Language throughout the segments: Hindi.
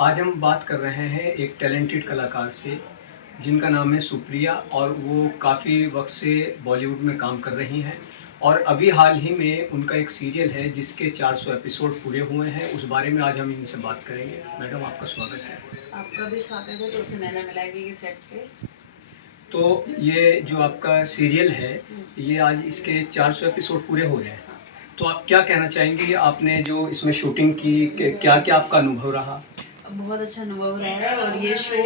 आज हम बात कर रहे हैं एक टैलेंटेड कलाकार से, जिनका नाम है सुप्रिया और वो काफ़ी वक़्त से बॉलीवुड में काम कर रही हैं और अभी हाल ही में उनका एक सीरियल है जिसके 400 एपिसोड पूरे हुए हैं, उस बारे में आज हम इनसे बात करेंगे। मैडम आपका स्वागत है। आपका भी स्वागत है। तो सुनहरा मिलाएगी की सेट पे। तो ये जो आपका सीरियल है, ये आज इसके 400 एपिसोड पूरे हो रहे हैं। हाँ। तो आप क्या कहना चाहेंगी आपने जो इसमें शूटिंग की, क्या-क्या आपका अनुभव रहा? बहुत अच्छा अनुभव रहा है और ये शो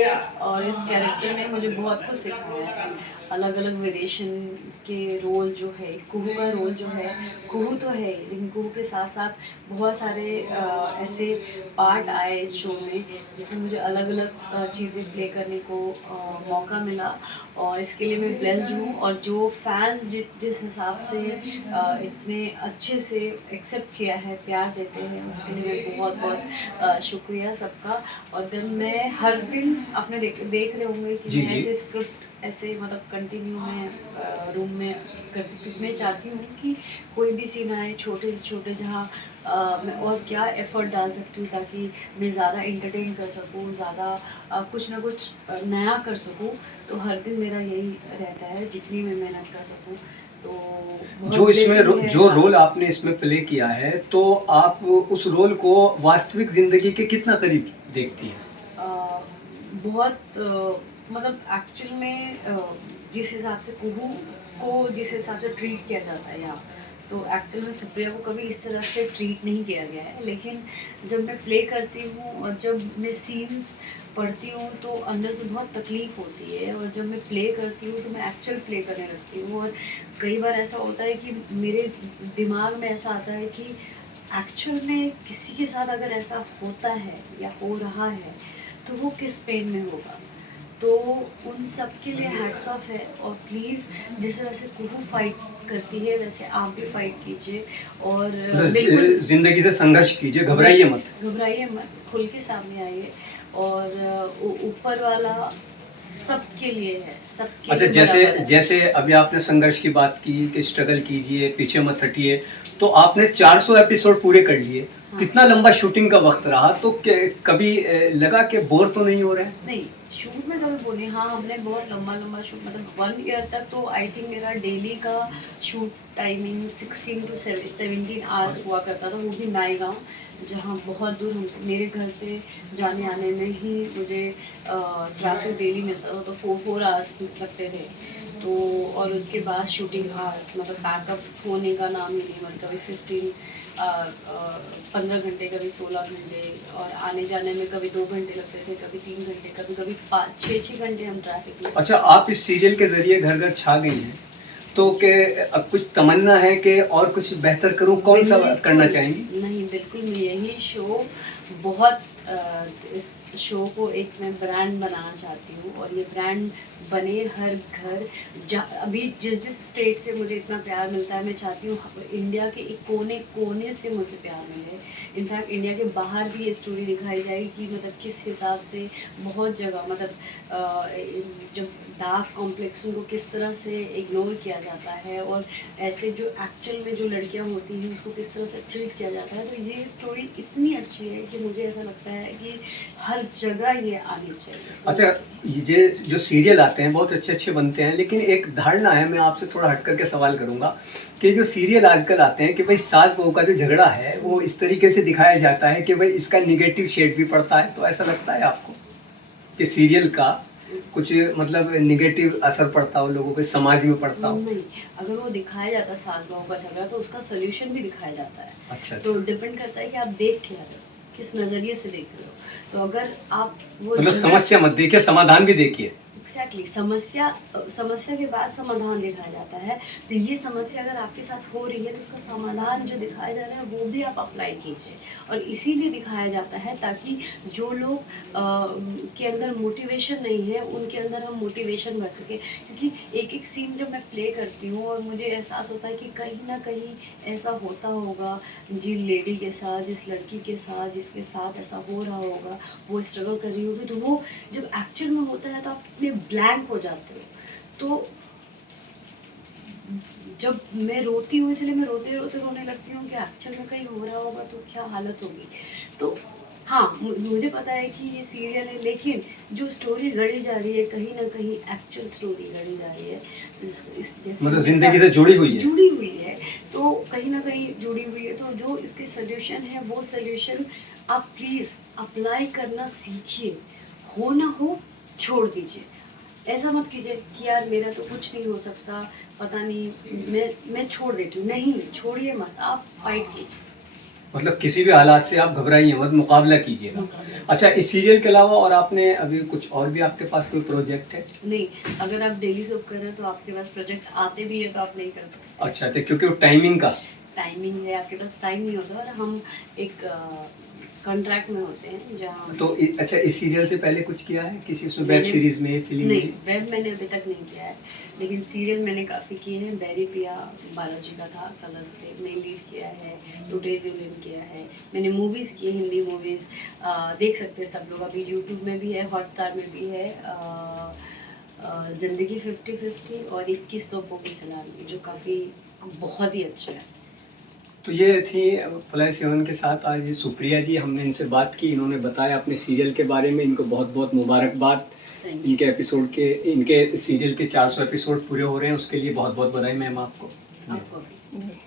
और इस कैरेक्टर ने मुझे बहुत कुछ सिखाया है। अलग-अलग वेरिएशन के रोल जो है, कुहू का रोल जो है, कुहू तो है ही, लेकिन कुहू के साथ-साथ बहुत सारे ऐसे पार्ट आए इस शो में जिसमें मुझे अलग-अलग चीज़ें प्ले करने को मौका मिला और इसके लिए मैं ब्लेस्ड हूँ। और जो फैन्स जिस हिसाब से इतने अच्छे से एक्सेप्ट किया है, प्यार देते हैं, उसके लिए मैं बहुत-बहुत शुक्रिया सबका। और देन मैं हर दिन अपने देख रहे होंगे कि जी, मैं जी। ऐसे स्क्रिप्ट ऐसे मतलब कंटिन्यू मैं रूम में करती, क्योंकि मैं चाहती हूँ कि कोई भी सीन आए छोटे से छोटे, जहाँ मैं और क्या एफ़र्ट डाल सकती हूँ ताकि मैं ज़्यादा एंटरटेन कर सकूँ, ज़्यादा कुछ ना कुछ नया कर सकूँ। तो हर दिन मेरा यही रहता है, जितनी मैं मेहनत कर सकूँ। तो बहुत जो इसमें ब्लेसिंग है। जो हाँ। रोल आपने इसमें प्ले किया है, तो आप उस रोल को वास्तविक ज़िंदगी के कितना करीब देखती हैं? बहुत मतलब एक्चुअल में जिस हिसाब से कुहू को जिस हिसाब से ट्रीट किया जाता है यहाँ, तो एक्चुअल में सुप्रिया को कभी इस तरह से ट्रीट नहीं किया गया है। लेकिन जब मैं प्ले करती हूँ और जब मैं सीन्स पढ़ती हूँ तो अंदर से बहुत तकलीफ़ होती है, और जब मैं प्ले करती हूँ तो मैं एक्चुअल प्ले करने लगती हूँ। और कई बार ऐसा होता है कि मेरे दिमाग में ऐसा आता है कि एक्चुअल में किसी के साथ अगर ऐसा होता है या हो रहा है तो वो किस पेन में होगा। तो उन सब के लिए हैट्स ऑफ है। और प्लीज़ जिस तरह से कुहू फाइट करती है वैसे आप भी फाइट कीजिए। और मतलब बिल्कुल ज़िंदगी से संघर्ष कीजिए, घबराइए मत। घबराइए मत, खुल के सामने आइए। और ऊपर वाला सबके लिए है, सबके अच्छा, लिए जैसे बराबर है। जैसे अभी आपने संघर्ष की बात की कि स्ट्रगल कीजिए, पीछे मत हटिए, तो आपने 400 एपिसोड पूरे कर लिए। हाँ। कितना लंबा शूटिंग का वक़्त रहा? तो कभी लगा कि बोर तो नहीं हो रहे हैं? नहीं, शूट में कभी बोली हाँ, हमने बहुत लंबा-लंबा शूट, मतलब 1 ईयर तक तो आई थिंक मेरा डेली का शूट टाइमिंग 16 टू 17 आवर्स हुआ करता था, वो भी नायगाँव, जहाँ बहुत दूर मेरे घर से जाने-आने में ही मुझे ट्रैफ़िक डेली मिलता था, तो 4 आवर्स लगते थे। तो और उसके बाद शूटिंग आवर्स, मतलब पैकअप होने का नाम ही नहीं, मतलब कभी 15 घंटे, कभी 16 घंटे, और आने-जाने में कभी 2 घंटे लगते थे, कभी 3 घंटे, कभी-कभी 5 6-6 घंटे हम ट्रैफ़िक में। अच्छा, आप इस सीरियल के ज़रिए घर-घर छा गई हैं, तो अब कुछ तमन्ना है कि और कुछ बेहतर करूँ, कौन-सा करना बिल्कुल, चाहेंगी? नहीं, बिल्कुल मैं यही शो बहुत इस शो को एक मैं ब्रांड बनाना चाहती हूँ, और ये ब्रांड बने हर घर। अभी जिस-जिस स्टेट से मुझे इतना प्यार मिलता है, मैं चाहती हूँ इंडिया के एक कोने-कोने से मुझे प्यार मिले। इनफैक्ट इंडिया के बाहर भी ये स्टोरी दिखाई जाए कि मतलब किस हिसाब से बहुत जगह, मतलब जब डार्क कॉम्प्लेक्सन को किस तरह से इग्नोर किया जाता है, और ऐसे जो एक्चुअल में जो लड़कियां होती हैं उसको किस तरह से ट्रीट किया जाता है। तो ये स्टोरी इतनी अच्छी है कि मुझे ऐसा लगता है कि हर जगह ये आनी चाहिए। अच्छा, ये जो सीरियल आते हैं बहुत अच्छे-अच्छे बनते हैं, लेकिन एक धारणा है, मैं आपसे थोड़ा हट कर के सवाल करूँगा कि जो सीरियल आजकल आते हैं कि भई सास-बहू का जो झगड़ा है, वो इस तरीके से दिखाया जाता है कि भई इसका नेगेटिव शेड भी पड़ता है, तो ऐसा लगता है आपको कि सीरियल का कुछ मतलब नेगेटिव असर पड़ता हो लोगों के समाज में पड़ता हो? नहीं, अगर वो दिखाया जाता है सास बहू का झगड़ा, तो उसका सोल्यूशन भी दिखाया जाता है। अच्छा, तो अच्छा। डिपेंड करता है कि आप देख क्या रहे हो, किस नज़रिए से देख रहे हो। तो अगर आप वो मतलब झगड़ा, समस्या मत देखिए, समाधान भी देखिए। एग्जैक्टली समस्या के बाद समाधान दिखाया जाता है। तो ये समस्या अगर आपके साथ हो रही है तो उसका समाधान जो दिखाया जा रहा है वो भी आप अप्लाई कीजिए। और इसीलिए दिखाया जाता है ताकि जो लोग के अंदर मोटिवेशन नहीं है उनके अंदर हम मोटिवेशन भर सके। क्योंकि एक एक सीन जब मैं प्ले करती हूँ और मुझे एहसास होता है कि कहीं ना कहीं ऐसा होता होगा, जिस लेडी के साथ, जिस लड़की के साथ, जिसके साथ ऐसा हो रहा होगा, वो स्ट्रगल कर रही होगी, तो वो जब एक्चुअल में होता है तो आप इतने ब्लैंक हो जाते हो। तो जब मैं रोती हूँ, इसलिए मैं रोते रोते रोने लगती हूँ कि एक्चुअल में कहीं हो रहा होगा तो क्या हालत होगी। तो हाँ, मुझे पता है कि ये सीरियल है, लेकिन जो स्टोरी गढ़ी जा रही है कहीं ना कहीं एक्चुअल स्टोरी गढ़ी जा रही है, जैसे मतलब जिसका जिंदगी से जुड़ी हुई है। जुड़ी हुई है, तो कहीं ना कहीं जुड़ी हुई है, तो जो इसके सोल्यूशन है वो सोल्यूशन आप प्लीज़ अप्लाई करना सीखिए। हो ना हो छोड़ दीजिए, ऐसा मत कीजिए कि यार मेरा तो कुछ नहीं हो सकता, पता नहीं मैं छोड़ देती हूँ। नहीं, छोड़िए मत, आप फाइट कीजिए। मतलब किसी भी हालात से आप घबराइए मत, मुकाबला कीजिएगा। मुकाबला। अच्छा, इस सीरियल के अलावा और आपने अभी कुछ और भी आपके पास कोई प्रोजेक्ट है? नहीं, अगर आप डेली सोप कर रहे हैं तो आपके पास प्रोजेक्ट आते भी है तो आप नहीं कर सकते। अच्छा, क्योंकि वो टाइमिंग का। टाइमिंग है, आपके पास टाइम नहीं होता, और हम एक कॉन्ट्रैक्ट में होते हैं जहाँ तो अच्छा, इस सीरियल से पहले कुछ किया है किसी उसमें वेब मैंने सीरीज में, फिल्म नहीं, में? वेब मैंने अभी तक नहीं किया है, लेकिन सीरियल मैंने काफ़ी किए हैं। बैरी पिया बालाजी का था, कलर्स पे मैं लीड किया है, टुडे विलेन किया है, मैंने मूवीज़ की है, हिंदी मूवीज़ देख सकते हैं सब लोग, अभी यूट्यूब में भी है, हॉटस्टार में भी है। ज़िंदगी 50-50 और 21 तोपों की सलामी, जो काफ़ी बहुत ही अच्छा है। तो ये थी फ्लाई सेवन के साथ आज ये सुप्रिया जी, हमने इनसे बात की, इन्होंने बताया अपने सीरियल के बारे में। इनको बहुत बहुत मुबारकबाद। Thank you. इनके सीरियल के 400 एपिसोड पूरे हो रहे हैं, उसके लिए बहुत बहुत बधाई मैम आपको। आपको भी।